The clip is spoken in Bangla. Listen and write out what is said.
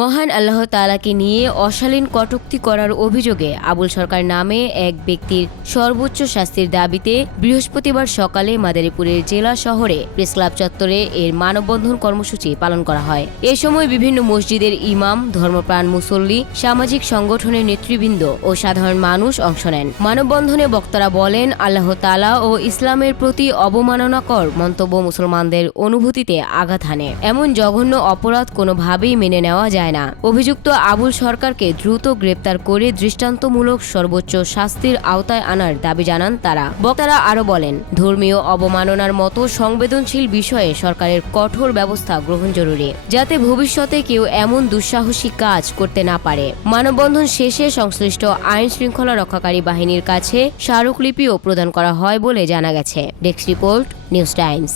মহান আল্লাহ তাআলাকে নিয়ে অশালীন কটূক্তি করার অভিযোগে আবুল সরকার নামে এক ব্যক্তির সর্বোচ্চ শাস্তির দাবিতে বৃহস্পতিবার সকালে মাদারীপুরের জেলা শহরে প্রেসক্লাব চত্বরে এর মানববন্ধন কর্মসূচি পালন করা হয়। এ সময় বিভিন্ন মসজিদের ইমাম, ধর্মপ্রাণ মুসল্লি, সামাজিক সংগঠনের নেতৃবৃন্দ ও সাধারণ মানুষ অংশ নেন। মানববন্ধনে বক্তারা বলেন, আল্লাহ তাআলা ও ইসলামের প্রতি অবমাননাকর মন্তব্য মুসলমানদের অনুভূতিতে আঘাত হানে। এমন জঘন্য অপরাধ কোনোভাবেই মেনে নেওয়া যায় না। অভিযুক্ত আবুল সরকারকে দ্রুত গ্রেপ্তার করে দৃষ্টান্তমূলক সর্বোচ্চ শাস্তির আওতায় আনার দাবি জানান তারা। বক্তারা আরো বলেন, ধর্মীয় অবমাননার মতো সংবেদনশীল বিষয়ে সরকারের কঠোর ব্যবস্থা গ্রহণ জরুরি, যাতে ভবিষ্যতে কেউ এমন দুঃসাহসী কাজ করতে না পারে। মানববন্ধন শেষে সংশ্লিষ্ট আইন শৃঙ্খলা রক্ষাকারী বাহিনীর কাছে স্মারকলিপিও প্রদান করা হয় বলে জানা গেছে। Desk report, news Times.